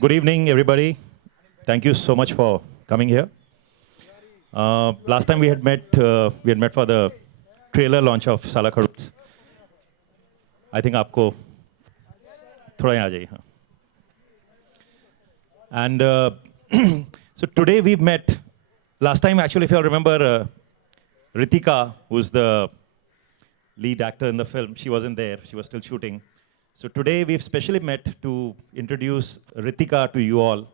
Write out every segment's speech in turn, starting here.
Good evening, everybody. Thank you so much for coming here. Last time we had met for the trailer launch of Sala Khaduts. I think आपको थोड़ा यहाँ आ जाइए हाँ. And so today we've met. Last time, actually, if you all remember, Ritika, who's the lead actor in the film, she wasn't there. She was still shooting. So today we've specially met to introduce Ritika to you all.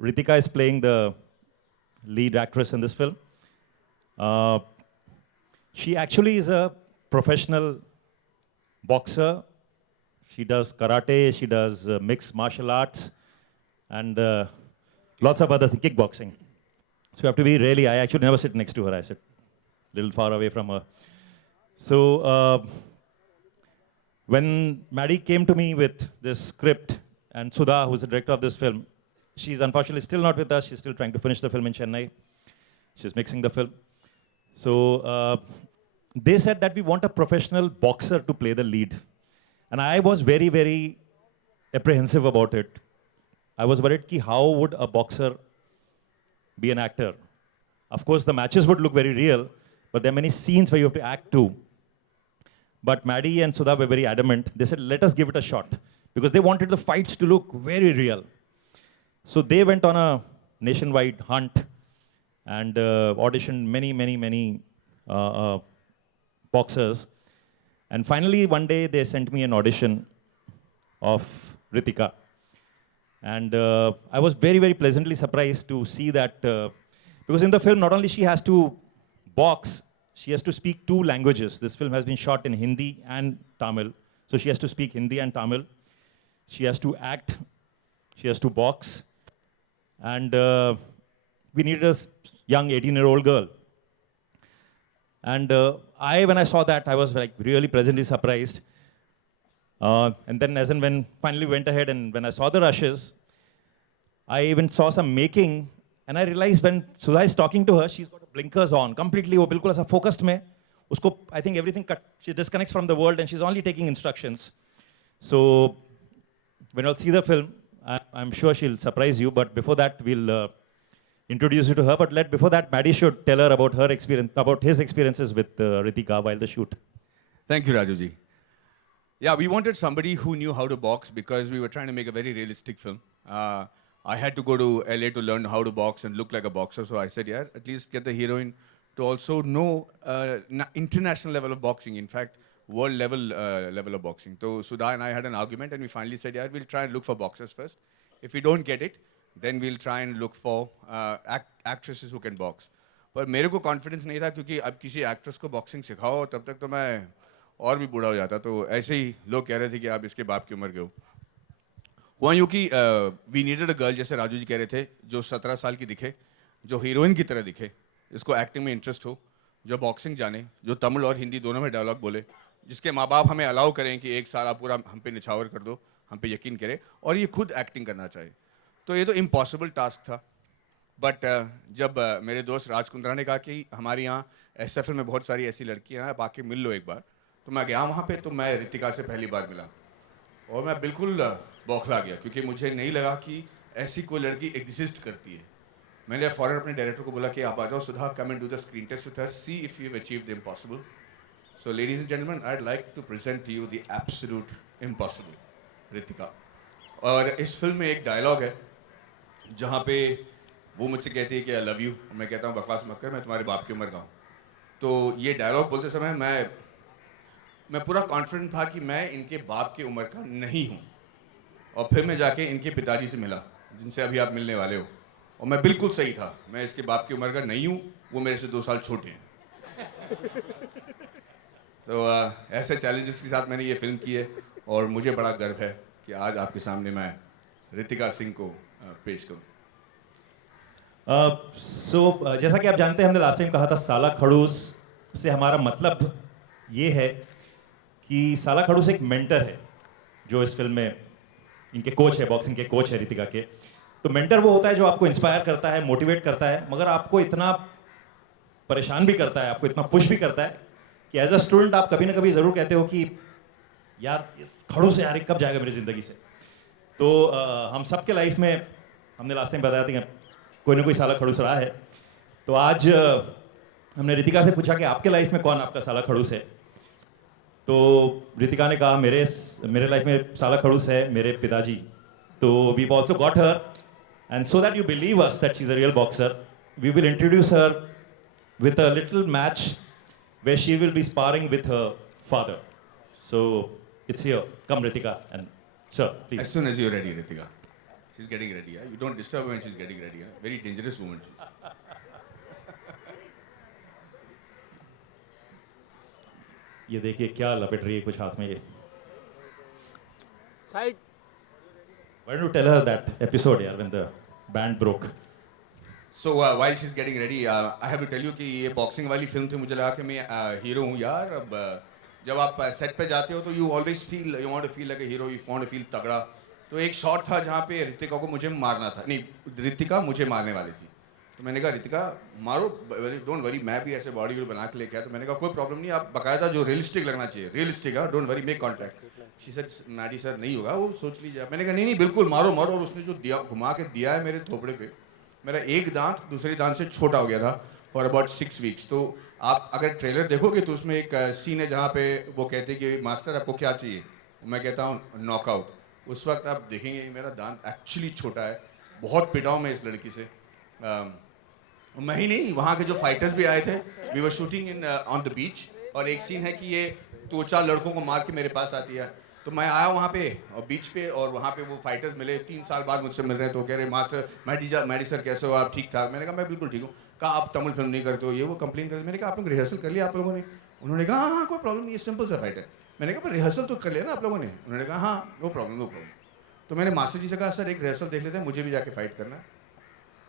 Ritika is playing the lead actress in this film. She actually is a professional boxer. She does karate, she does mixed martial arts, and lots of other things, kickboxing. So you have to be really, I actually never sit next to her. I sit a little far away from her. So when Maddie came to me with this script, and Sudha, who's the director of this film, she's unfortunately still not with us. She's still trying to finish the film in Chennai. She's mixing the film. So they said that we want a professional boxer to play the lead. And I was very, very apprehensive about it. I was worried ki how would a boxer be an actor? Of course, the matches would look very real, but there are many scenes where you have to act too. But Maddie and Sudha were very adamant. They said, let us give it a shot. Because they wanted the fights to look very real. So they went on a nationwide hunt and auditioned many boxers. And finally, one day, they sent me an audition of Ritika. And I was very pleasantly surprised to see that, because in the film, not only she has to box, she has to speak two languages. This film has been shot in Hindi and Tamil. So she has to speak Hindi and Tamil. She has to act. She has to box. And we needed a young 18-year-old girl. And when I saw that, I was like really pleasantly surprised. And then as and when finally went ahead and when I saw the rushes, I even saw some making, and I realized when Sudha is talking to her, she's got blinkers on, completely, वो बिल्कुल ऐसा focused में, उसको, I think everything cut, she disconnects from the world and she's only taking instructions. So when you'll see the film, I'm sure she'll surprise you, but before that, we'll introduce you to her. But before that, Maddie should tell her about her experience, about his experiences with Ritika while the shoot. Thank you, Rajuji. Yeah, we wanted somebody who knew how to box because we were trying to make a very realistic film. I had to go to LA to learn how to box and look like a boxer, so I said, yeah, at least get the heroine to also know international level of boxing. In fact, world level of boxing. So Sudha and I had an argument, and we finally said, yeah, we'll try and look for boxers first. If we don't get it, then we'll try and look for actresses who can box. पर मेरे को confidence नहीं था क्योंकि अब किसी actress को boxing सिखाओ तब तक तो मैं और भी बूढ़ा हो जाता, तो ऐसे ही लोग कह रहे थे कि आप इसके बाप की उम्र के हो. हुआ यूँ कि we needed a girl, जैसे राजू जी कह रहे थे, जो 17 साल की दिखे, जो हीरोइन की तरह दिखे, जिसको एक्टिंग में इंटरेस्ट हो, जो बॉक्सिंग जाने, जो तमिल और हिंदी दोनों में डायलॉग बोले, जिसके माँ बाप हमें अलाउ करें कि एक साल आप पूरा हम पे निछावर कर दो, हम पे यकीन करें, और ये खुद एक्टिंग करना चाहे. तो ये तो इम्पॉसिबल टास्क था. बट जब मेरे दोस्त राज कुंद्रा ने कहा कि हमारे यहाँ एसएफएल में बहुत सारी ऐसी लड़कियाँ हैं, आप आके मिल लो एक बार, तो मैं गया वहाँ पे. तो मैं रितिका से पहली बार मिला और मैं बिल्कुल बौखला गया क्योंकि मुझे नहीं लगा कि ऐसी कोई लड़की एग्जिस्ट करती है. मैंने फ़ौरन अपने डायरेक्टर को बोला कि आप आ जाओ Sudha, come and do the screen test with her, see if you have achieved the impossible. So ladies and gentleman, I would like to present to you the absolute impossible, Ritika. और इस फिल्म में एक डायलॉग है जहाँ पे वो मुझसे कहती है कि आई लव यू, मैं कहता हूँ बकवास मत कर, मैं तुम्हारे बाप की उम्र का हूँ. तो ये डायलॉग बोलते समय मैं पूरा कॉन्फिडेंट था कि मैं इनके बाप की उम्र का नहीं हूँ. और फिर मैं जाके इनके पिताजी से मिला, जिनसे अभी आप मिलने वाले हो, और मैं बिल्कुल सही था, मैं इसके बाप की उम्र का नहीं हूँ, वो मेरे से 2 साल छोटे हैं. तो ऐसे चैलेंजेस के साथ मैंने ये फिल्म की है और मुझे बड़ा गर्व है कि आज आपके सामने मैं रितिका सिंह को पेश करूँ. जैसा कि आप जानते हैं, हमने लास्ट टाइम कहा था साला खड़ूस से हमारा मतलब ये है कि साला खड़ूस एक मेंटर है जो इस फिल्म में इनके कोच है, बॉक्सिंग के कोच है रितिका के. तो मेंटर वो होता है जो आपको इंस्पायर करता है, मोटिवेट करता है, मगर आपको इतना परेशान भी करता है, आपको इतना पुश भी करता है कि एज अ स्टूडेंट आप कभी ना कभी ज़रूर कहते हो कि यार खड़ूस यार कब जाएगा मेरी ज़िंदगी से. तो हम सबके लाइफ में हमने लास्ट टाइम बताया था कि कोई ना कोई साला खड़ूस रहा है। तो आज हमने रितिका से पूछा कि आपके लाइफ में कौन आपका साला खड़ूस है। तो रितिका ने कहा मेरे लाइफ में साला खड़ूस है मेरे पिताजी। तो we also got her and so that you believe us that she is a real boxer we will introduce her with a little match where she will be sparring with her father. So it's here. Come, Ritika, and sir, please. As soon as you're ready, Ritika. She's getting ready. Yeah? You don't disturb her when she's getting ready. Yeah? Very dangerous woman. ये देखिए क्या लपेट रही है कुछ हाथ में ये. Side. Why don't you tell her that episode, yeah, when the band broke? So while she's getting ready, I have to tell you कि ये बॉक्सिंग वाली फिल्म थी. मुझे लगा कि मैं हीरो हूँ यार. अब जब आप सेट पे जाते हो तो you always feel you want to feel like a hero, you want to feel तगड़ा. तो एक शॉट था जहाँ पे रितिका को मुझे मारना था. नहीं, रितिका मुझे मारने वाली थी. तो मैंने कहा रितिका मारो, डोंट वरी. मैं भी ऐसे बॉडी बना के लेके आया. तो मैंने कहा कोई प्रॉब्लम नहीं, आप बकायदा जो रियलिस्टिक लगना चाहिए रियलिस्टिक है, don't worry, make contact. She said Maddy sir नहीं होगा, वो सोच लीजिए. मैंने कहा नहीं बिल्कुल मारो मारो. और उसने जो दिया घुमा के दिया है मेरे थोपड़े पे, मेरा एक दांत दूसरे दांत से छोटा हो गया था फॉर अबाउट 6 वीक्स. तो आप अगर ट्रेलर देखोगे तो उसमें एक सीन है जहाँ पे वो कहते हैं कि मास्टर आपको क्या चाहिए. मैं कहता हूँ नॉकआउट. उस वक्त आप देखेंगे मेरा दांत एक्चुअली छोटा है. बहुत पिटा हूँ मैं इस लड़की से. मैं ही नहीं, वहाँ के जो फाइटर्स भी आए थे. We were shooting in on the beach. और एक सीन है कि ये 2-4 लड़कों को मार के मेरे पास आती है. तो मैं आया वहाँ पे और बीच पे, और वहाँ पे वो फाइटर्स मिले 3 साल बाद मुझसे मिल रहे हैं. तो कह रहे मास्टर मैडी सर कैसे हो आप, ठीक ठाक. मैंने कहा मैं बिल्कुल ठीक हूँ. कहा आप तमिल फिल्म नहीं करते हो, ये वो कंप्लेन करते. मैंने कहा आप लोग रिहर्सल कर लिया आप लोगों ने. उन्होंने कहा हाँ कोई प्रॉब्लम नहीं, ये सिंपल सा फाइट है. मैंने कहा पर रिहर्सल तो कर लिया ना आप लोगों ने. उन्होंने कहा हाँ नो प्रॉब्लम. तो मैंने मास्टर जी से कहा सर एक रिहर्सल देख लेते हैं, मुझे भी जाके फाइट करना है.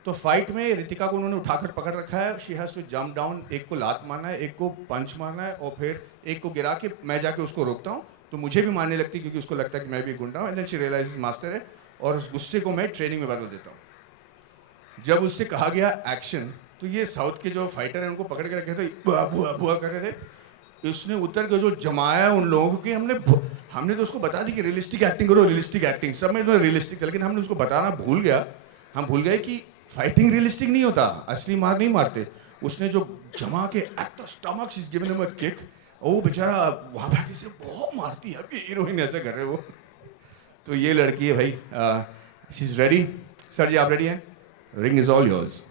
तो फाइट में रितिका को उन्होंने उठाकर पकड़ रखा है. She has to jump down. एक को लात मारना है, एक को पंच मारना है, और फिर एक को गिरा के मैं जाके उसको रोकता हूँ. तो मुझे भी मारने लगती क्योंकि उसको लगता है कि मैं भी गुंडा हूँ. And then she realises master है, और उस गुस्से को मैं ट्रेनिंग में बदल देता हूँ. जब उससे कहा गया एक्शन, तो ये साउथ के जो फाइटर हैं उनको पकड़ के रखे थे, बुआ बुआ बुआ कर रहे थे. उसने उतर के जो जमाया उन लोगों को, हमने तो उसको बता दी कि रियलिस्टिक एक्टिंग करो, रियलिस्टिक एक्टिंग. सब में तो रियलिस्टिक, लेकिन हमने उसको बताना भूल गया. हम भूल गए कि फाइटिंग रियलिस्टिक नहीं होता, असली मार नहीं मारते. उसने जो जमा के at the stomach she is given him a kick. वो बेचारा वहाँ बैठे से बहुत मारती है. अभी हीरोइन ऐसे कर रहे वो. तो ये लड़की है भाई. She is ready. सर जी आप रेडी हैं? Ring is all yours.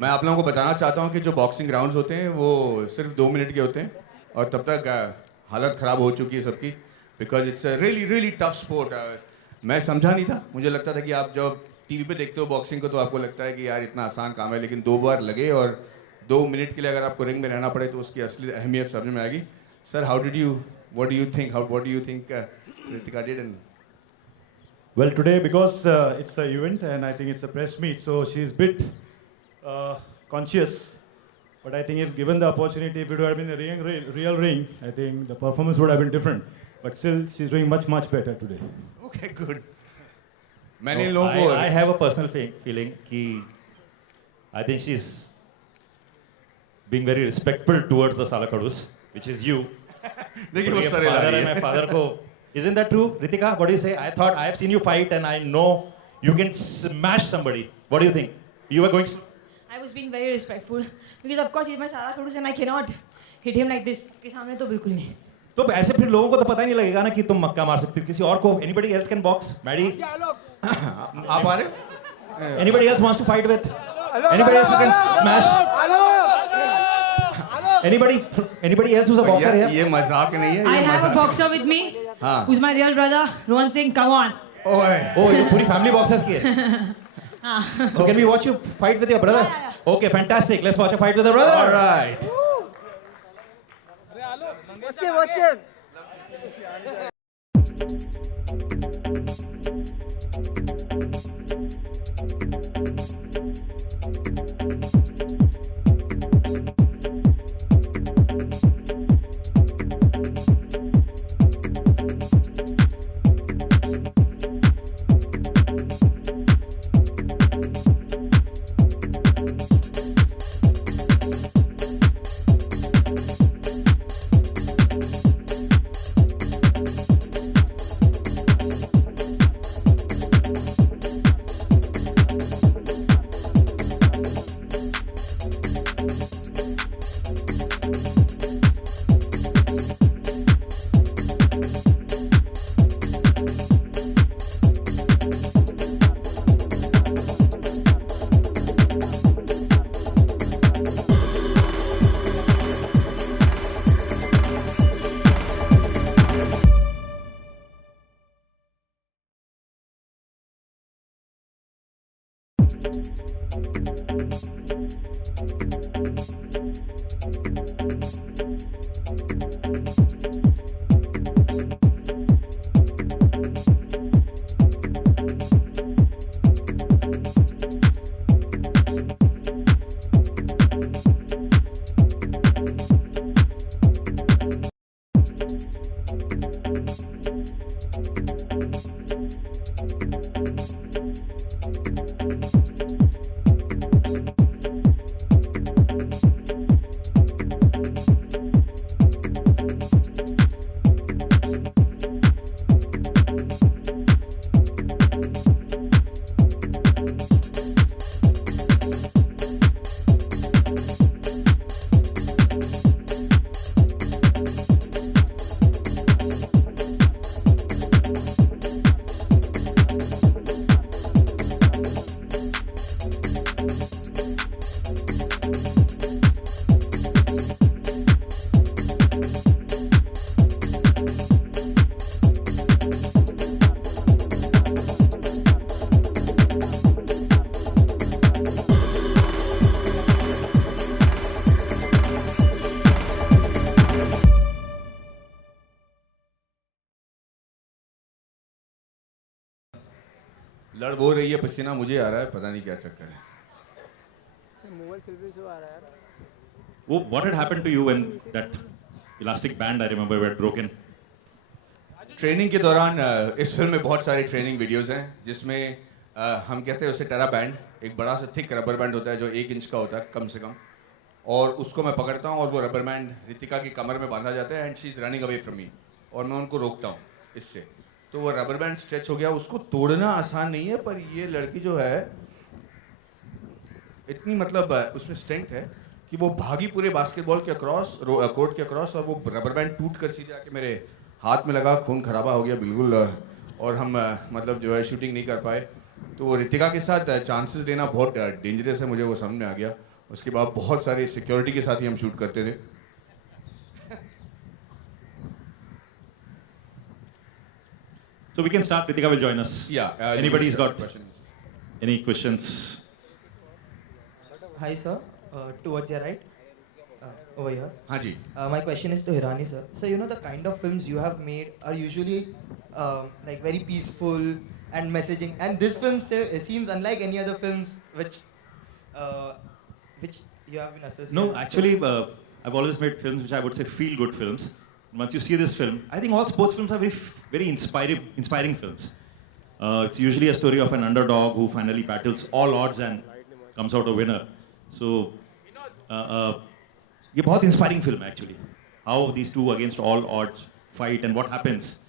मैं आप लोगों को बताना चाहता हूँ कि जो बॉक्सिंग राउंड्स होते हैं वो सिर्फ 2 मिनट के होते हैं और तब तक हालत ख़राब हो चुकी है सबकी, because it's a really really tough sport. मैं समझा नहीं था, मुझे लगता था कि आप जब टीवी पे देखते हो बॉक्सिंग को तो आपको लगता है कि यार इतना आसान काम है, लेकिन 2 बार लगे और 2 मिनट के लिए अगर आपको रिंग में रहना पड़े तो उसकी असली अहमियत समझ में आएगी। Sir, how did you, what do you think Ritika did? And Well, today, because it's an event and I think it's a press meet, so she's bit conscious. But I think if given the opportunity, if it would have been a real ring, I think the performance would have been different. But still, she's doing much, much better today. Okay, good. मैंने इन लोगों को I have a personal feeling कि I think she's being very respectful towards the Salakadus, which is you. देखिए वो ये sir father है, मैं father को, isn't that true, Ritika? What do you say? I thought I have seen you fight and I know you can smash somebody. What do you think? You were going. I was being very respectful because of course he's my Salakadus and I cannot hit him like this. के सामने तो बिल्कुल नहीं. तो ऐसे फिर लोगों को तो पता ही नहीं लगेगा ना कि तुम मक्का मार सकते हो किसी और को. Anybody else can box? Maddie? आप आ रहे हो? Anybody else wants to fight with? Anybody else who can smash? Anybody else who's a boxer here? ये मजाक नहीं है, I ये have a मजाक। boxer with me. हाँ। Who's my real brother, Rohan Singh. Come on. ओए, Oh, you पूरी family boxers की है. So can we watch you fight with your brother? Yeah. Okay, fantastic. Let's watch a fight with your brother. all right. लड़ वो रही है, पसीना मुझे आ रहा है, पता नहीं क्या चक्कर है. What had happened to you when that elastic band, I remember, were broken? Training के दौरान इस फिल्म में बहुत सारे ट्रेनिंग वीडियोस हैं जिसमें हम कहते हैं उसे टेरा बैंड, एक बड़ा सा थिक रबर बैंड होता है जो 1 इंच का होता है कम से कम, और उसको मैं पकड़ता हूँ और वो रबर बैंड रितिका की कमर में बांधा जाता है and she is running away from me, और मैं उनको रोकता हूँ इससे. तो वो रबर बैंड स्ट्रेच हो गया. उसको तोड़ना आसान नहीं है, पर ये लड़की जो है इतनी मतलब उसमें स्ट्रेंथ है कि वो भागी पूरे बास्केटबॉल के अक्रॉस, कोर्ट के अक्रॉस, और वो रबर बैंड टूट कर सीधे आके मेरे हाथ में लगा. खून खराबा हो गया बिल्कुल, और हम मतलब जो है शूटिंग नहीं कर पाए. तो वो रितिका के साथ चांसेस लेना बहुत डेंजरस है, मुझे वो समझ में आ गया. उसके बाद बहुत सारे सिक्योरिटी के साथ ही हम शूट करते थे. So we can start. Ritika will join us. Yeah. Anybody's got questions? any questions? Hi, sir. Towards your right. Over here. हाँ जी. My question is to Hirani, sir. So, you know, the kind of films you have made are usually like very peaceful and messaging. And this film seems unlike any other films which you have been associated No, with. actually, I've always made films which I would say feel-good films. Once you see this film, I think all sports films are very inspiring films. It's usually a story of an underdog who finally battles all odds and comes out a winner. So, ये बहुत inspiring film है actually. How these two against all odds fight and what happens.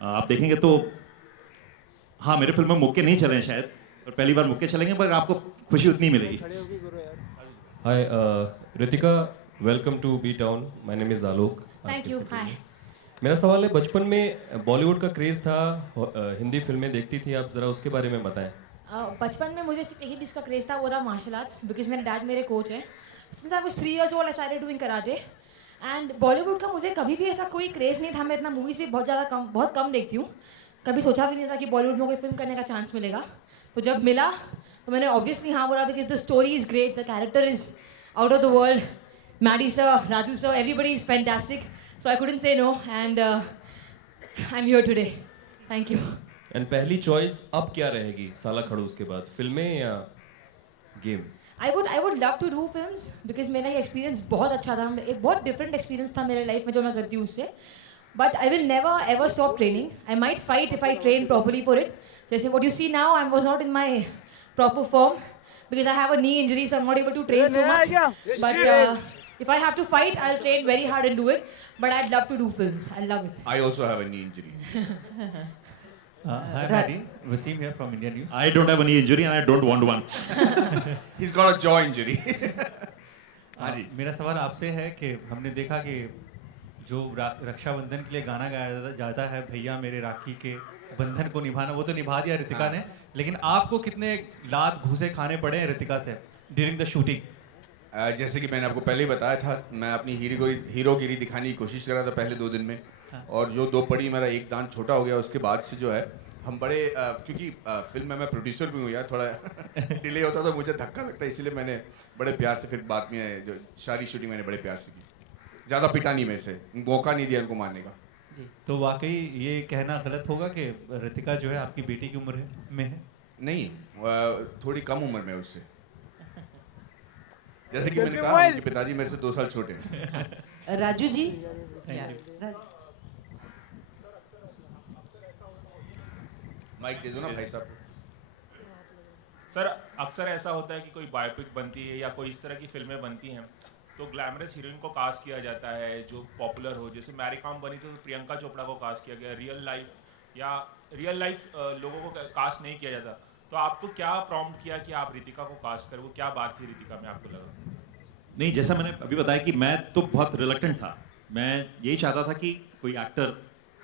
आप देखेंगे तो हाँ, मेरे film में मुक्के नहीं चले हैं शायद, और पहली बार मुक्के चलेंगे, पर आपको खुशी उतनी मिलेगी. Hi, Ritika, welcome to B Town. My name is Alok. Thank you. Hi. मेरा सवाल है, बचपन में बॉलीवुड का क्रेज था, हिंदी फिल्में देखती थी आप, जरा उसके बारे में बताएं. बचपन में मुझे सिर्फ एक ही चीज़ का क्रेज था, वो था मार्शल आर्ट्स, बिकॉज मेरे डैड मेरे कोच हैं. Since I was 3 years old I started doing karate. And Bollywood का मुझे कभी भी ऐसा कोई क्रेज नहीं था. मैं इतना मूवीज भी बहुत कम देखती हूँ. कभी सोचा भी नहीं था कि बॉलीवुड में कोई फिल्म करने का चांस मिलेगा. तो जब मिला तो मैंने ऑब्वियसली हाँ बोला, because the story is great, the character is out of the world. Maddy sir, Raju sir, everybody is fantastic. So I couldn't say no and I am here today. Thank you. And पहली choice अब क्या रहेगी साला खड़ूस के बाद, फिल्में या game? I would love to do films because मेरा ये एक्सपीरियंस बहुत अच्छा था. एक बहुत डिफरेंट एक्सपीरियंस था मेरे लाइफ में जो मैं करती हूँ उससे. But I will never ever stop training. I might fight if I train properly for it. जैसे what you see now, I was not in my proper form because I have a knee injury, so I'm not able to train so much. But if I have to fight, I'll train very hard and do it. But I'd love to do films. I love it. I also have a knee injury. Hi, Maddie. Wasim here from Indian News. I don't have any injury and I don't want one. He's got a jaw injury. हाँ जी. मेरा सवाल आपसे है कि हमने देखा कि जो रक्षाबंधन के लिए गाना गाया जाता है, भैया मेरे राखी के बंधन को निभाना, वो तो निभा दिया रितिका ने, लेकिन आपको कितने लात घूसे खाने पड़े हैं रितिका से ड्यूरिंग द शूटिंग? जैसे कि मैंने आपको पहले ही बताया था, मैं अपनी हीरोगिरी दिखाने की कोशिश कर रहा था पहले 2 दिन में. और जो 2 पड़ी मेरा एक दांत छोटा हो गया. उसके बाद से जो है हम बड़े क्योंकि फिल्म में मैं प्रोड्यूसर भी हूँ यार, थोड़ा डिले होता तो मुझे धक्का लगता है, इसलिए मैंने बड़े प्यार से फिर बाद में जो सारी शूटिंग मैंने बड़े प्यार से की. ज़्यादा पिटा नहीं मैं से, मौका नहीं दिया उनको मारने का. तो वाकई ये कहना गलत होगा कि रितिका जो है आपकी बेटी की उम्र में है? नहीं, थोड़ी कम उम्र में उससे. जैसे कि मैंने कहा, उनके पिताजी मेरे से 2 साल छोटे हैं. राजू जी. माइक दे दो ना भाई साहब. सर, अक्सर ऐसा होता है कि कोई बायोपिक बनती है या कोई इस तरह की फिल्में बनती हैं तो ग्लैमरस हीरोइन को कास्ट किया जाता है जो पॉपुलर हो. जैसे मैरी कॉम बनी तो प्रियंका चोपड़ा को कास्ट किया गया. रियल लाइफ लोगों को कास्ट नहीं किया जाता. तो आपको क्या प्रॉम्प्ट किया कि आप रितिका को कास्ट करें? वो क्या बात थी रितिका में आपको लगा? नहीं, जैसा मैंने अभी बताया कि मैं तो बहुत रिलक्टेंट था. मैं यही चाहता था कि कोई एक्टर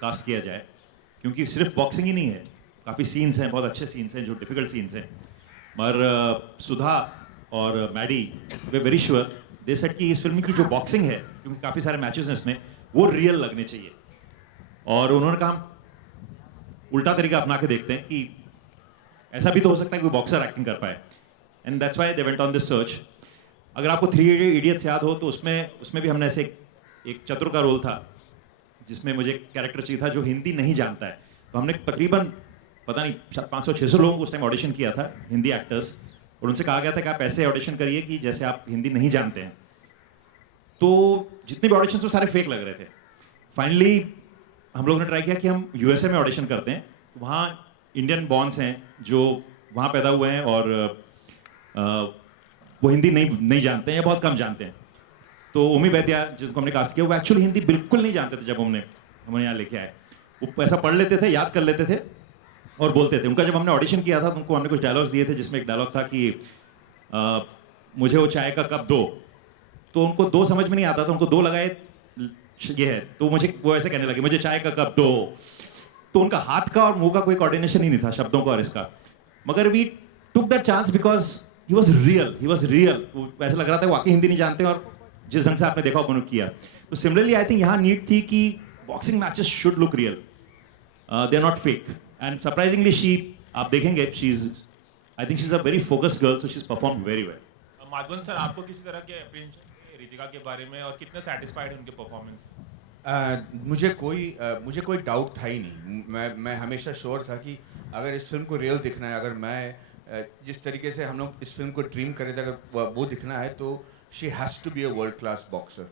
कास्ट किया जाए, क्योंकि सिर्फ बॉक्सिंग ही नहीं है, काफ़ी सीन्स हैं, बहुत अच्छे सीन्स हैं जो डिफिकल्ट सीन्स हैं. मगर सुधा और मैडी वे वेरी श्योर, दे सेड कि इस फिल्म की जो बॉक्सिंग है, क्योंकि काफ़ी सारे मैचेस हैं इसमें, वो रियल लगने चाहिए. और उन्होंने कहा हम उल्टा तरीका अपना के देखते हैं कि ऐसा भी तो हो सकता है कि कोई बॉक्सर एक्टिंग कर पाए. And that's why they went on this search. अगर आपको 3 इडियट्स याद हो तो उसमें भी हमने ऐसे एक चतुर का रोल था जिसमें मुझे कैरेक्टर चाहिए था जो हिंदी नहीं जानता है. तो हमने तकरीबन पता नहीं 500-600 लोगों को उस टाइम ऑडिशन किया था, हिंदी एक्टर्स, और उनसे कहा गया था कि आप ऐसे ऑडिशन करिए कि जैसे आप हिंदी नहीं जानते हैं। तो जितने भी ऑडिशन वो सारे फेक लग रहे थे। फाइनली हम लोगों ने ट्राई किया कि हम यूएसए में ऑडिशन करते हैं, वहाँ इंडियन बॉर्न्स हैं जो वहाँ पैदा हुए हैं और वो हिंदी नहीं जानते हैं या बहुत कम जानते हैं। तो उमी वैद्या जिसको हमने कास्ट किया, वो एक्चुअली हिंदी बिल्कुल नहीं जानते थे जब हमें यहाँ लेके आए। वो ऐसा पढ़ लेते थे, याद कर लेते थे और बोलते थे। उनका जब हमने ऑडिशन किया था तो उनको हमने कुछ डायलॉग्स दिए थे, जिसमें एक डायलॉग था कि मुझे वो चाय का कप दो, तो उनको दो समझ में नहीं आता था, उनको दो लगाए ये है, तो वो ऐसे कहने लगे मुझे चाय का कप दो। तो उनका हाथ का और मुंह का कोई कोऑर्डिनेशन ही नहीं था शब्दों का और इसका। मगर we took that chance because he was real. ऐसा लग रहा था वाकई हिंदी नहीं जानते और जिस ढंग से आपने देखा उन्होंने किया। तो सिमिलरली आई थिंक यहाँ नीड थी कि boxing matches should look real, they are not fake. And surprisingly आप देखेंगे I think she is a very focused girl, so she is perform very well. Madhavan sir, आपको किसी तरह के अप्रीहेंशन है रितिका के बारे में और कितने सेटिस्फाइड हैं उनके परफॉर्मेंस? मुझे कोई डाउट था ही नहीं। मैं हमेशा श्योर था कि अगर इस फिल्म को रियल दिखना है, अगर मैं जिस तरीके से हम लोग इस फिल्म को ड्रीम कर रहे थे, अगर वो दिखना है तो she has to be a world class boxer.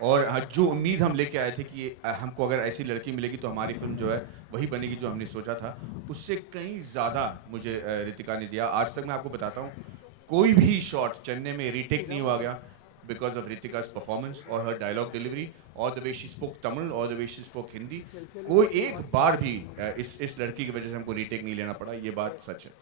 और जो उम्मीद हम लेके आए थे कि हमको अगर ऐसी लड़की मिलेगी तो हमारी फिल्म जो है वही बनेगी जो हमने सोचा था, उससे कहीं ज़्यादा मुझे रितिका ने दिया। आज तक मैं आपको बताता हूँ, कोई भी शॉट चेन्नई में रीटेक नहीं हुआ गया बिकॉज ऑफ रितिका's परफॉर्मेंस और हर डायलॉग डिलीवरी और the way she spoke Tamil और the way she spoke Hindi. कोई एक बार भी इस लड़की की वजह से हमको रीटेक नहीं लेना पड़ा, ये बात सच है।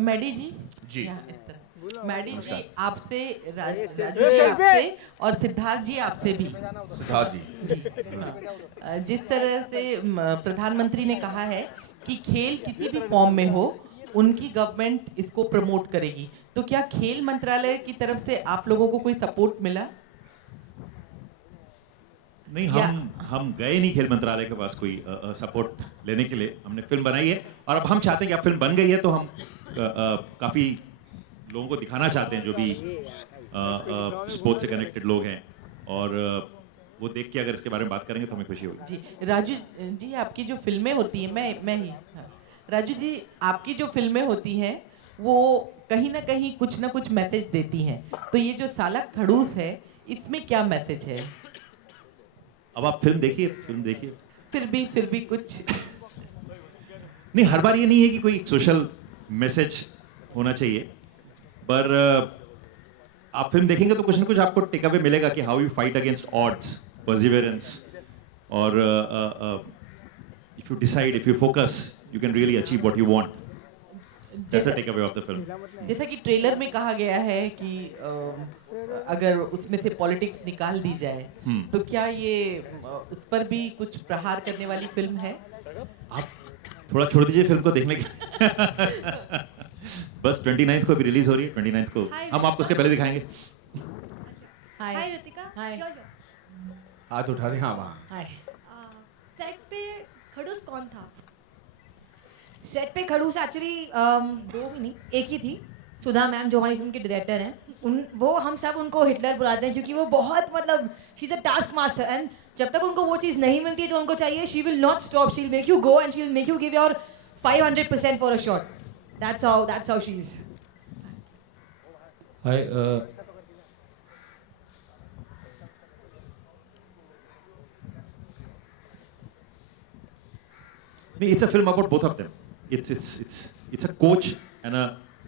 मैडी जी जी। यहाँ इस तरह। मैडी जी आपसे, राजू जी आपसे और सिद्धार्थ जी आपसे भी। सिद्धार्थ जी, हाँ। जिस तरह से प्रधानमंत्री ने कहा है कि खेल किसी भी फॉर्म में हो उनकी गवर्नमेंट इसको प्रमोट करेगी, तो क्या खेल मंत्रालय की तरफ से आप लोगों को कोई सपोर्ट मिला? नहीं, हम गए नहीं खेल मंत्रालय के पास कोई सपोर्ट लेने के लिए। हमने फिल्म बनाई है और अब हम चाहते हैं कि अब फिल्म बन गई है तो हम काफ़ी लोगों को दिखाना चाहते हैं जो भी स्पोर्ट्स से कनेक्टेड लोग हैं, और वो देख के अगर इसके बारे में बात करेंगे तो हमें खुशी होगी। जी राजू जी, आपकी जो फिल्में होती हैं, मैं ही हाँ। राजू जी, आपकी जो फिल्में होती हैं वो कहीं ना कहीं कुछ ना कुछ मैसेज देती हैं, तो ये जो साला खड़ूस है इसमें क्या मैसेज है? अब आप फिल्म देखिए। फिर भी कुछ नहीं, हर बार ये नहीं है कि कोई सोशल मैसेज होना चाहिए, पर आप फिल्म देखेंगे तो कुछ ना कुछ आपको टेक अवे मिलेगा कि how you fight against odds, perseverance, और if you decide, if you focus, you can really achieve what you want. That's a take away of the film. जैसा कि ट्रेलर में कहा गया है कि अगर उसमें से पॉलिटिक्स निकाल दी जाए तो क्या ये उस पर भी कुछ प्रहार करने वाली फिल्म है? आप थोड़ा छोड़ दीजिए फिल्म को देखने के बस 29th को भी रिलीज हो रही है, 29th को हम आपको उसके पहले दिखाएंगे। हाय रितिका, हाय। हाथ उठा रहे, हाँ वहाँ। हाय। सेट पे खड़ूस कौन था? सेट पे खड़ूस एक्चुअली दो भी नहीं, एक ही थी, सुधा मैम जो हमारी फिल्म की डायरेक्टर हैं। वो हम सब उनको हिटलर बुलाते हैं क्योंकि वो बहुत she is a task master, and जब तक उनको वो चीज़ नहीं मिलती है जो उनको चाहिए, she will not stop, she will make you go and she will make you give your 500% for a shot. That's how she is. Hi. It's a film about both of them. It's a coach and a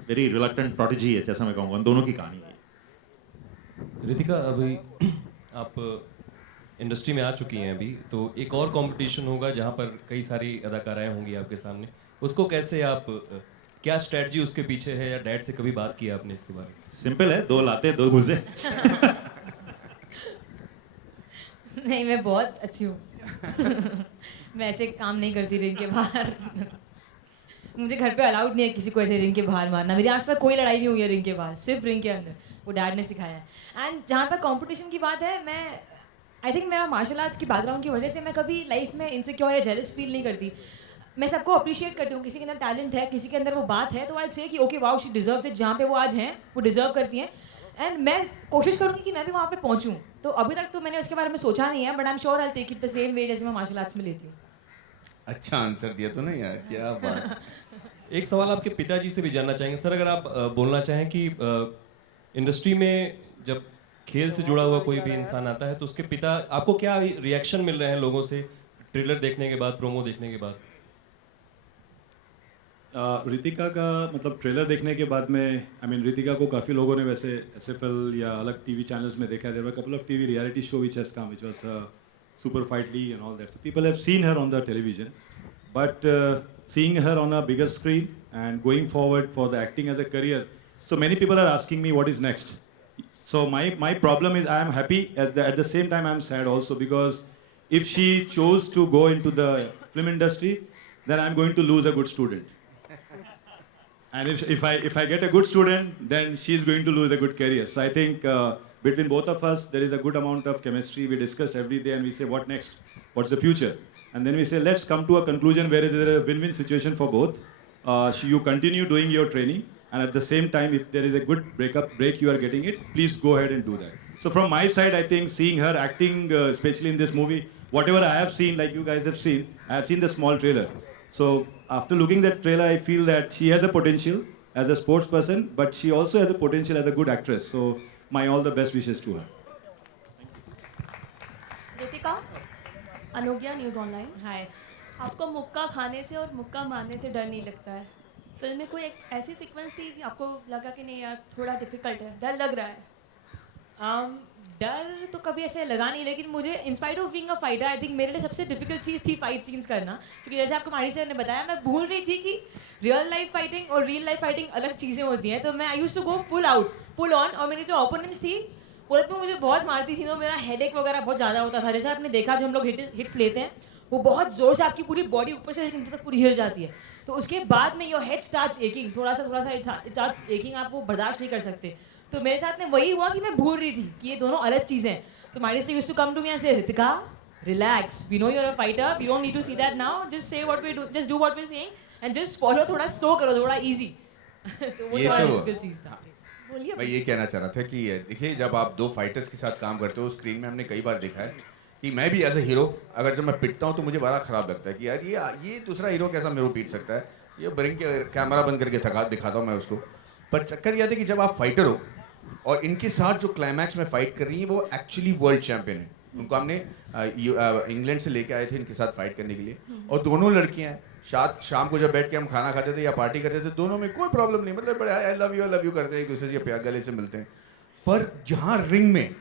very reluctant prodigy है, जैसा मैं कहूँगा, उन दोनों की कहानी है। रितिका, अभी आप इंडस्ट्री में आ चुकी हैं अभी, तो एक और कंपटीशन होगा जहाँ पर कई सारी अदाकाराएं होंगी आपके सामने, उसको कैसे आप, क्या स्ट्रेटजी उसके पीछे है, या डैड से कभी बात की आपने इसके बारे में? सिंपल है, 2 लाते 2 घुसे। नहीं, मैं बहुत अच्छी हूँ मैं ऐसे काम नहीं करती रिंग के बाहर मुझे घर पे अलाउड नहीं है किसी को ऐसे रिंग के बाहर मारना। मेरी आज तक कोई लड़ाई नहीं हुई है रिंग के बाहर, सिर्फ रिंग के अंदर। वो डैड ने सिखाया है। एंड जहाँ तक कंपटीशन की बात है, मैं आई थिंक मेरा मार्शल आर्ट्स की बैकग्राउंड की वजह से मैं कभी लाइफ में इनसिक्योर या जेलस फील नहीं करती। मैं सबको अप्रिशिएट करती हूँ, किसी के अंदर टैलेंट है, किसी के अंदर वो बात है, तो आई से कि okay wow, she deserves it, जहाँ पे वो आज हैं वो डिजर्व करती हैं। एंड मैं कोशिश करूँगी कि मैं भी वहाँ पे पहुँचूँ। तो अभी तक तो मैंने उसके बारे में सोचा नहीं है, but I am sure I take it the same way जैसे मैं मार्शल आर्ट्स में लेती हूँ। अच्छा आंसर दिया तो नहीं यार, क्या बात। एक सवाल आपके पिताजी से भी जानना चाहेंगे सर, अगर आप बोलना चाहें कि इंडस्ट्री में जब खेल से जुड़ा हुआ कोई भी इंसान आता है तो उसके पिता आपको क्या रिएक्शन मिल रहे हैं लोगों से ट्रेलर देखने के बाद, प्रोमो देखने के बाद? रितिका का मतलब ट्रेलर देखने के बाद में आई मीन रितिका को काफ़ी लोगों ने वैसे SFL या अलग टीवी चैनल्स में देखा है. There were couple of TV reality show which has come which was Super Fight League and all that. So people have seen her on the television, but seeing her on a bigger screen and going forward for the acting as a career, so many people are asking me what is next. So my problem is I am happy at the same time I am sad also, because if she chose to go into the film industry, then I am going to lose a good student. And if I get a good student, then she is going to lose a good career. So I think between both of us, there is a good amount of chemistry. We discussed every day and we say, what next? What's the future? And then we say, let's come to a conclusion where there is a win-win situation for both. You continue doing your training, and at the same time, if there is a good break you are getting it, please go ahead and do that. So from my side, I think seeing her acting, especially in this movie, whatever I have seen, like you guys have seen, I have seen the small trailer. So after looking at that trailer, I feel that she has a potential as a sports person, but she also has a potential as a good actress. So my all the best wishes to her. Ritika, अनुज्ञा news online. हाय. आपको मुक्का खाने से और मुक्का मारने से डर नहीं लगता है? फिल्म में कोई एक ऐसी सीक्वेंस थी कि आपको लगा कि नहीं यार थोड़ा डिफिकल्ट है, डर लग रहा है? डर तो कभी ऐसे लगा नहीं, लेकिन मुझे in spite of being a fighter I think मेरे लिए सबसे डिफिकल्ट चीज़ थी फाइट सीन्स करना, क्योंकि जैसे आपको मानी सर ने बताया, मैं भूल रही थी कि रियल लाइफ फाइटिंग और रियल लाइफ फाइटिंग अलग चीज़ें होती हैं. तो मैं I used to go full on, और मेरी जो ओपोनेंट्स थी वो में मुझे बहुत मारती थी, तो मेरा हेडेक वगैरह बहुत ज़्यादा होता था. जैसे आपने देखा जो हम लोग हिट्स लेते हैं, वो बहुत ज़ोर से आपकी पूरी बॉडी ऊपर से नीचे तक पूरी हिल जाती है. तो उसके बाद में योर हेड स्टार्ट्स एकिंग, थोड़ा सा स्टार्ट्स एकिंग, आप वो बर्दाश्त नहीं कर सकते. तो मेरे साथ में वही हुआ कि मैं भूल रही थी कि ये दोनों अलग चीज़ें हैं. तो माइनस से used to come to me and say, Ritika relax, we know you are a fighter, we don't need to see that now, just say what we do, just do what we are saying and just follow, थोड़ा slow करो, थोड़ा easy. तो वो थोड़ा difficult चीज़ था. मैं ये कहना चाह रहा था कि देखिए, जब आप दो फाइटर्स के साथ काम करते हो, स्क्रीन में हमने कई बार देखा है कि मैं भी एज ए हीरो अगर जब मैं पिटता हूँ तो मुझे बड़ा ख़राब लगता है कि यार ये दूसरा हीरो कैसा मेरे को पीट सकता है, ये ब्रेन के कैमरा बंद करके दिखाता हूँ मैं उसको. पर चक्कर यह था कि जब आप फाइटर हो और इनके साथ जो क्लाइमैक्स में फाइट कर रही हैं वो एक्चुअली वर्ल्ड चैंपियन है. उनको हमने इंग्लैंड से लेके आए थे इनके साथ फाइट करने के लिए, और दोनों लड़कियां हैं. शाम को जब बैठ के हम खाना खाते थे या पार्टी करते थे, दोनों में कोई प्रॉब्लम नहीं, मतलब बड़े आई लव यू करते हैं, एक दूसरे के प्यार गले से मिलते हैं. पर जहाँ रिंग में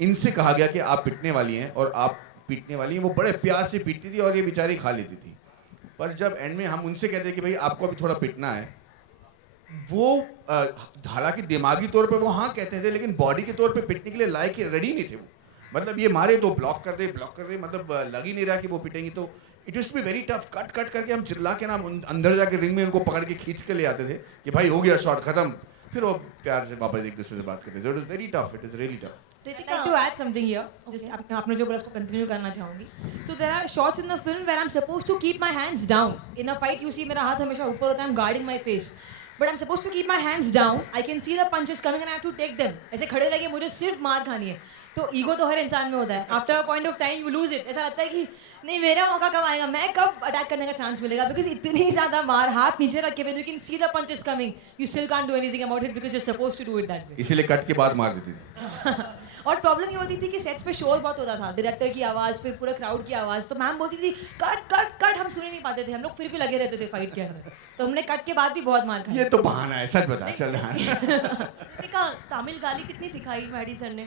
इनसे कहा गया कि आप पिटने वाली हैं और आप पीटने वाली हैं, वो बड़े प्यार से पीटती थी और ये बेचारी खा लेती थी. पर जब एंड में हम उनसे कहते कि भाई आपको अभी थोड़ा पिटना है, वो हालांकि दिमागी तौर पे वो हाँ कहते थे, लेकिन बॉडी के तौर पे पिटने के लिए लायक रेडी नहीं थे वो. मतलब ये मारे तो ब्लॉक कर दे, मतलब लग ही नहीं रहा कि वो पिटेंगी. तो it used to be very tough. Cut करके हम चिल्ला के ना अंदर जाके रिंग में उनको पकड़ के खींच के ले आते थे कि भाई हो गया शॉट खत्म, फिर वो प्यार से वापस एक दूसरे से बात करते थे. It was very tough, it is really tough. Ritika, to add something here, just आपने जो बोला उसको कंटिन्यू करना चाहूँगी. So there are shots in the film where I'm supposed to keep my hands down. In a fight, you see मेरा हाथ हमेशा ऊपर होता है, I'm guarding my face. But I'm supposed to keep my hands down. I can see the punches coming and I have to take them. ऐसे खड़े रह के मुझे सिर्फ मार खानी है. तो ईगो तो हर इंसान में होता है. After a point of time, you lose it. ऐसा लगता है कि नहीं मेरा मौका कब आएगा, मैं कब अटैक करने का चांस मिलेगा, बिकॉज इतनी ज़्यादा मार हाथ नीचे रख के when you can see the punches coming, you still can't do anything about it because you're supposed to do it that way. इसीलिए कट के बाद मार देती थी. और प्रॉब्लम ये होती थी कि सेट्स पे शोर बहुत होता था, डायरेक्टर की आवाज़, फिर पूरे क्राउड की आवाज़. तो मैम बोलती थी कट, हम सुन नहीं पाते थे, हम लोग फिर भी लगे रहते थे फाइट के अंदर. तो हमने कट के बाद भी बहुत मार खाई. ये तो बहाना है, सच बता. चल रहा है. रितिका, तमिल गाली कितनी सिखाई मैडी सर ने?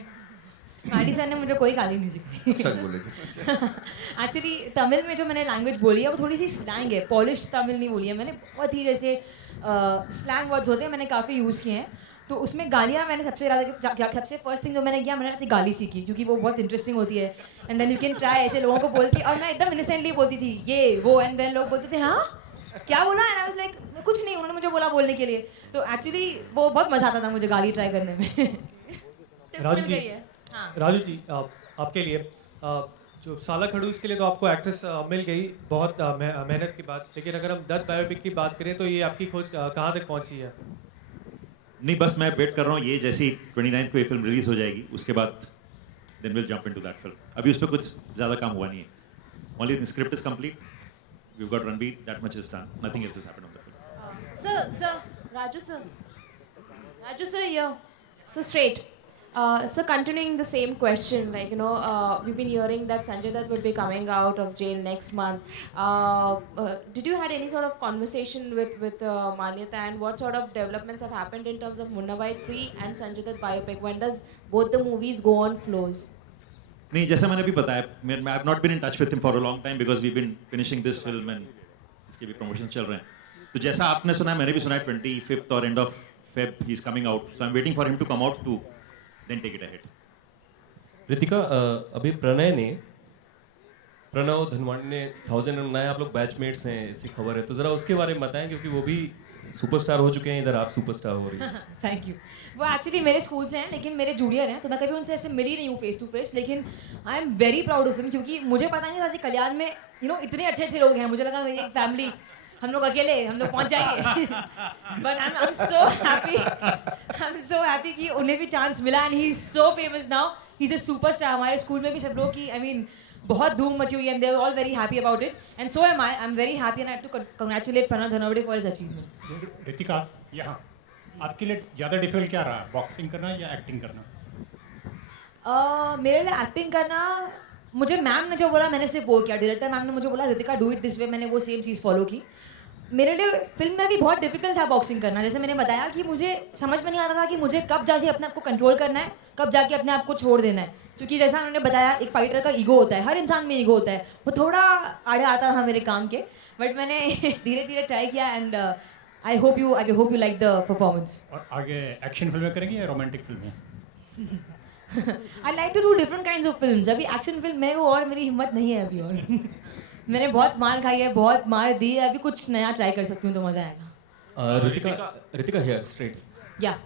मैडी सर ने मुझे कोई गाली नहीं सिखाई. सच बोले. एक्चुअली तमिल में जो मैंने लैंग्वेज बोली है वो थोड़ी सी स्लैंग है, पॉलिश तमिल नहीं बोली है मैंने. बहुत ही जैसे स्लैंग वर्ड्स होते हैं, मैंने काफ़ी यूज़ किए हैं. तो उसमें गालियाँ मैंने सबसे फर्स्ट थिंग जो मैंने किया, मैंने गाली सीखी, क्योंकि वो बहुत इंटरेस्टिंग होती है. And then you can try ऐसे लोगों को बोल के, और मैं एकदम इनोसेंटली बोलती थी ये वो, एंड देन लोग बोलते थे हाँ क्या बोला, एंड आई वाज लाइक कुछ नहीं, उन्होंने मुझे बोला बोलने के लिए. तो एक्चुअली वो बहुत मज़ा आता था मुझे गाली ट्राई करने में. राजू जी आपके लिए जो साला खड़ूस के लिए तो आपको एक्ट्रेस मिल गई बहुत मेहनत के बाद, लेकिन अगर हम दत्त बायोपिक की बात करें तो ये आपकी खोज कहाँ तक पहुँची है? नहीं, बस मैं वेट कर रहा हूँ, ये जैसी 29 को ये फिल्म रिलीज हो जाएगी उसके बाद then will jump into that film. अभी उस पर कुछ ज़्यादा काम हुआ नहीं है. Only the script is complete we've got Ranveer, that much is done. Nothing else has happened on the film. Sir, Raju sir, here. So straight. So continuing the same question, like, we've been hearing that Sanjay Dutt will be coming out of jail next month. Did you had any sort of conversation with Manyata, and what sort of developments have happened in terms of Munna Bhai 3 and Sanjay Dutt biopic? When does both the movies go on flows? नहीं, जैसे मैंने अभी बताया, I have not been in touch with him for a long time because we've been finishing this film and इसके भी promotions चल रहे हैं. तो जैसा आपने सुना है, मैंने भी सुना है 25th or end of Feb he's coming out. So I'm waiting for him to come out to then take it ahead. Ritika, अभी प्रणव धनवानी ने 1000 रन बनाए, आप लोग बैचमेट्स हैं, ऐसी खबर है, तो ज़रा उसके बारे में बताएं, क्योंकि वो भी सुपरस्टार हो चुके हैं, इधर आप सुपरस्टार हो रही हैं. Thank you. वो एक्चुअली मेरे स्कूल से हैं, लेकिन मेरे जूनियर हैं, तो मैं कभी उनसे ऐसे मिली नहीं हूँ फेस टू फेस, लेकिन आई am very proud of him, क्योंकि मुझे पता नहीं था कि कल्याण में इतने अच्छे अच्छे लोग हैं. मुझे लगा मेरी एक फैमिली, हम लोग अकेले हम लोग पहुंच जाएंगे. But I am so happy कि उन्हें भी चांस मिला, and he is so famous now. He is a superstar. हमारे स्कूल में भी सब लोग की बहुत धूम मची हुई है, and they are all very happy about it, and so am I am very happy, and I have to congratulate Pranav Dhanwade for his achievement. Ritika, यहाँ आपके लिए ज़्यादा डिफिकल्ट क्या रहा, बॉक्सिंग करना या एक्टिंग करना? मेरे लिए एक्टिंग करना, मुझे मैम ने जो बोला मैंने सिर्फ वो किया. डायरेक्टर मैम ने मुझे बोला Ritika do it this way, मैंने वो सेम चीज़ फॉलो की. मेरे लिए फिल्म में भी बहुत डिफिकल्ट था बॉक्सिंग करना. जैसे मैंने बताया कि मुझे समझ में नहीं आता था कि मुझे कब जाके अपने आप को कंट्रोल करना है, कब जाके अपने आप को छोड़ देना है. क्योंकि जैसा उन्होंने बताया, एक फाइटर का ईगो होता है, हर इंसान में ईगो होता है. वो थोड़ा आड़े आता था मेरे काम के, बट मैंने धीरे धीरे ट्राई किया, and I hope you like the performance. और आगे एक्शन फिल्में करेंगे या रोमांटिक फिल्में? I like to do different kinds of films. अभी एक्शन फिल्म में वो और मेरी हिम्मत नहीं है अभी, और मैंने बहुत मार खाई है, बहुत मार दी है. अभी कुछ नया ट्राई कर सकती हूँ तो मज़ा आएगा. Ritika here straight. या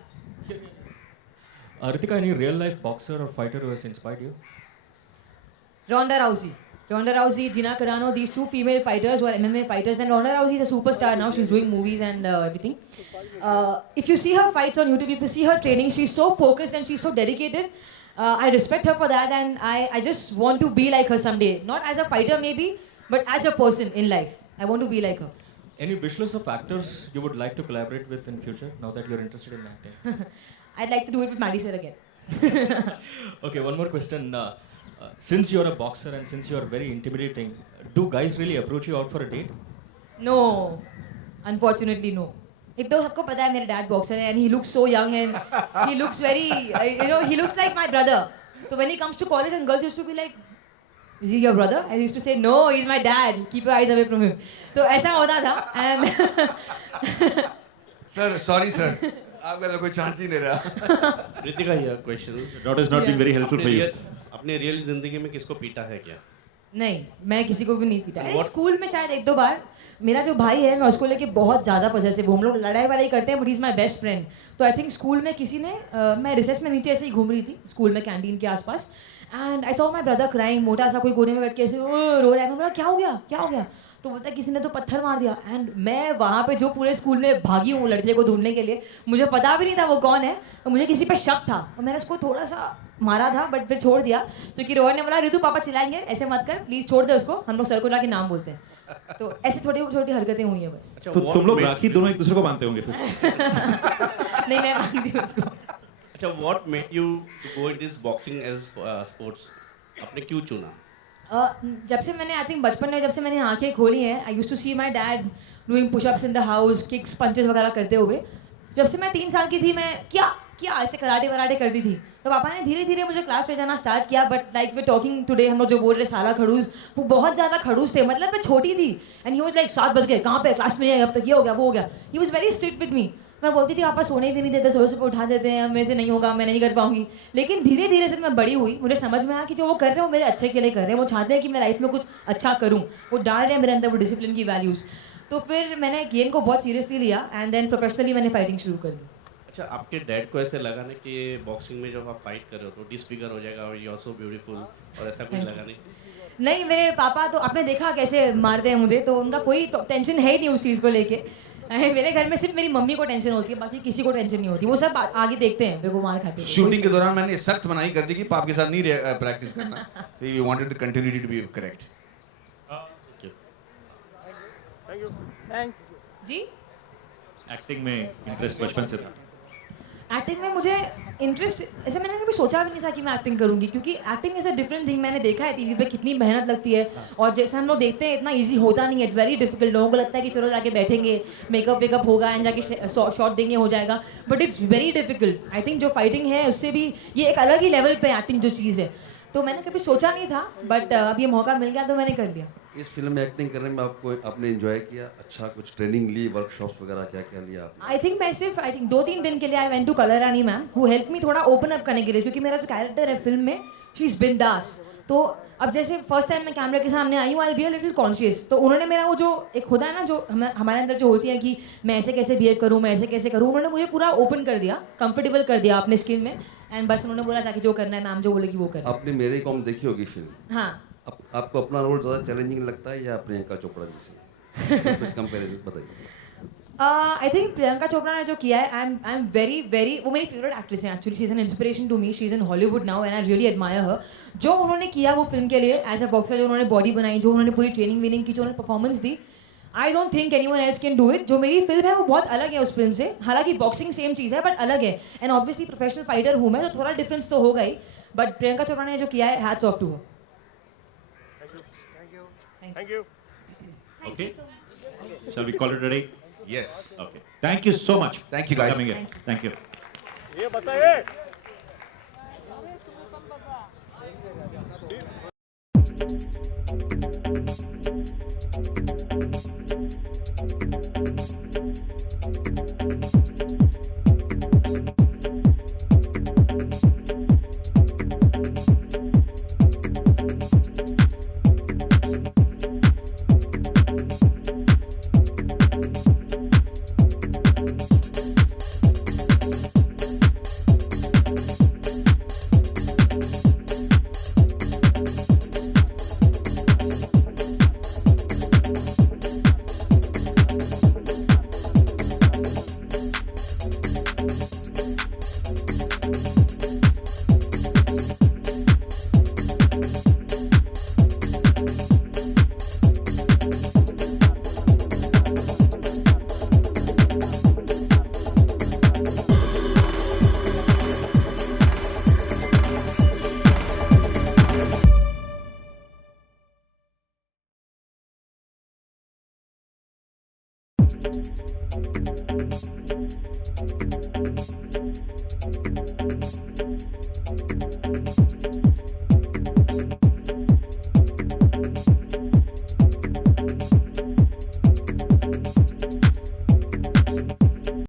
Ritika, any real life boxer or fighter who has inspired you? Ronda Rousey, Gina Carano, these two female fighters who are MMA fighters, and Ronda Rousey is a superstar now. She's doing movies and everything. If you see her fights on YouTube, if you see her training, she's so focused and she's so dedicated. I respect her for that, and I just want to be like her someday. Not as a fighter maybe, but as a person in life. I want to be like her. Any wish list of actors you would like to collaborate with in future, now that you're interested in acting? I'd like to do it with Maddie sir again. Okay, one more question. Since you're a boxer and since you're very intimidating, do guys really approach you out for a date? No, unfortunately no. एक तो सबको पता है मेरे dad boxer है, and he looks so young and he looks very, he looks like my brother. So when he comes to college and girls used to be like, is he your brother? I used to say no, he's my dad. Keep your eyes away from him. तो ऐसा होता था, and Sir, sorry sir. आपका तो कोई chance ही नहीं रहा. रितिका, ये question That is not being very helpful for you. अपने रियल जिंदगी में किसको पीटा है क्या? नहीं, मैं किसी को भी नहीं पीटा. अरे स्कूल में शायद एक दो बार. मेरा जो भाई है, मैं उसको लेके बहुत ज़्यादा पॉसेसिव हूँ. हम लोग लड़ाई वड़ाई करते हैं, but he is my best friend. तो आई थिंक स्कूल में किसी ने, मैं रिसेस में नीचे ऐसे ही घूम रही थी स्कूल में कैंटीन के आसपास, and I saw my brother crying. मोटा सा कोई कोने में बैठ के ऐसे रो रहा है. मैं बोला क्या हो गया. तो बोलता है किसी ने तो पत्थर मार दिया. एंड मैं वहाँ पे जो पूरे स्कूल में भागी हूँ लड़के को ढूंढने के लिए, मुझे पता भी नहीं था वो कौन है, तो मुझे किसी पे शक था, और मैंने उसको थोड़ा सा मारा था, बट फिर छोड़ दिया. क्योंकि रोहन ने बोला ऋतु पापा चिल्लाएंगे, ऐसे मत कर प्लीज़, छोड़ दे उसको, हम लोग सर को ला के नाम बोलते हैं. तो ऐसी छोटी छोटी हरकतें हुई हैं बस. तो तुम लोग राखी दोनों एक दूसरे को बांधते होंगे फिर? नहीं, मैं मानती हूँ उसको. अच्छा, what made you to go in this boxing as sports? आपने क्यों चुना? जब से मैंने, आई थिंक बचपन में जब से मैंने आंखें खोली हैं, I used to see my dad doing pushups in the house, kicks punches वगैरह करते हुए. जब से मैं 3 साल की थी, मैं क्या ऐसे कराटे वराटे करती थी. तो पापा ने धीरे धीरे मुझे क्लास ले जाना स्टार्ट किया. But like way talking today, हम लोग जो बोल रहे साला खड़ूस, वो बहुत ज़्यादा खड़ूस थे. मतलब मैं छोटी थी, एंड ही वाज लाइक 7 बज गए, कहाँ पे क्लास में नहीं, अब तक ये हो गया वो हो गया. He was very strict with me. मैं बोलती थी पापा सोने भी नहीं देते, सोने से उठा देते हैं, मेरे से नहीं होगा, मैं नहीं कर पाऊंगी. लेकिन धीरे धीरे जब मैं बड़ी हुई, मुझे समझ में आया कि जो वो कर रहे हैं वो मेरे अच्छे के लिए कर रहे हैं. वो चाहते हैं कि मैं लाइफ में कुछ अच्छा करूँ, वो डाल रहे हैं मेरे अंदर वो डिसिप्लिन की वैल्यूज़. तो फिर मैंने गेम को बहुत सीरियसली लिया, एंड देन प्रोफेशनली मैंने फाइटिंग शुरू कर दी. अच्छा, आपके डैड को ऐसे लगा ना कि बॉक्सिंग में जब आप फाइट कर रहे हो तो डिसफिगर हो जाएगा और यू आर सो ब्यूटीफुल, और ऐसा कुछ लगा नहीं? नहीं, मेरे पापा तो आपने देखा कैसे मारते हैं मुझे, तो उनका कोई टेंशन है ही नहीं उस चीज़ को लेके. मेरे घर में सिर्फ मेरी मम्मी को टेंशन होती है, बाकी किसी को टेंशन नहीं होती. वो सब आगे देखते हैं मेरे को मार खाते हैं. शूटिंग के दौरान मैंने सख्त मनाही कर दी कि पाप के साथ नहीं प्रैक्टिस करना. We wanted the continuity to be correct. Thanks ji. Acting में इंटरेस्ट बचपन से था? एक्टिंग में मुझे इंटरेस्ट ऐसे मैंने कभी सोचा भी नहीं था कि मैं एक्टिंग करूंगी, क्योंकि acting is a different thing. मैंने देखा है टीवी पे कितनी मेहनत लगती है, और जैसे हम लोग देखते हैं इतना इजी होता नहीं है, इट्स वेरी डिफिकल्ट। लोगों को लगता है कि चलो जाके बैठेंगे, मेकअप वेकअप होगा एंड जाके शॉट देंगे हो जाएगा, but it's very difficult. I think जो फाइटिंग है उससे भी ये एक अलग ही लेवल पे एक्टिंग जो चीज़ है, तो मैंने कभी सोचा नहीं था, बट अब ये मौका मिल गया तो मैंने कर लिया। इस फिल्म में एक्टिंग करने में आपको आपने एंजॉय किया? अच्छा, कुछ ट्रेनिंग ली, वर्कशॉप्स वगैरह क्या क्या लिया आपने? आई थिंक मैं सिर्फ 2-3 दिन के लिए I went to Kalrani ma'am, who help me थोड़ा ओपन अप करने के लिए, क्योंकि मेरा जो कैरेक्टर है फिल्म में, शी इज़ बिंदास। तो अब जैसे फर्स्ट टाइम मैं कैमरे के सामने आई हूँ, आई बी अ लिटिल कॉन्शियस। तो उन्होंने मेरा वो जो एक होता है ना, जो हमारे अंदर जो होती है कि मैं ऐसे कैसे बिहेव करूँ, मैं ऐसे कैसे करूँ, उन्होंने मुझे पूरा ओपन कर दिया, कंफर्टेबल कर दिया अपने स्किन में, एंड बस उन्होंने बोला जाके जो करना है मैम जो बोलेगी वो करना। आपने मेरे कॉम देखी होगी फिल्म? हाँ। आपको अपना रोल ज़्यादा चैलेंजिंग लगता है या प्रियंका चोपड़ा जैसे? कुछ कंपैरिजन बताइए। आई थिंक प्रियंका चोपड़ा ने जो किया है, आई एम वेरी वो मेरी फेवरेट एक्ट्रेस है actually. She is an inspiration to me, she is in Hollywood now and I really admire her. जो उन्होंने किया वो फिल्म के लिए एज अ बॉक्सर, जो उन्होंने बॉडी बनाई, जो उन्होंने पूरी ट्रेनिंग वीनिंग की, जो उन्होंने performance the, I don't think anyone else can do it. जो मेरी फिल्म है वो बहुत अलग है उस फिल्म से, हालांकि बॉक्सिंग सेम चीज़ है बट अलग है, एंड ऑब्वियसली प्रोफेशनल फाइटर हूँ मैं, तो थोड़ा डिफरेंस तो होगा ही, बट प्रियंका चोपड़ा ने जो किया है, hats off to her. Thank you. Okay. Shall we call it a day? Yes. Okay. Thank you so much. Thank you for guys. coming here. Thank you. ये बसा ये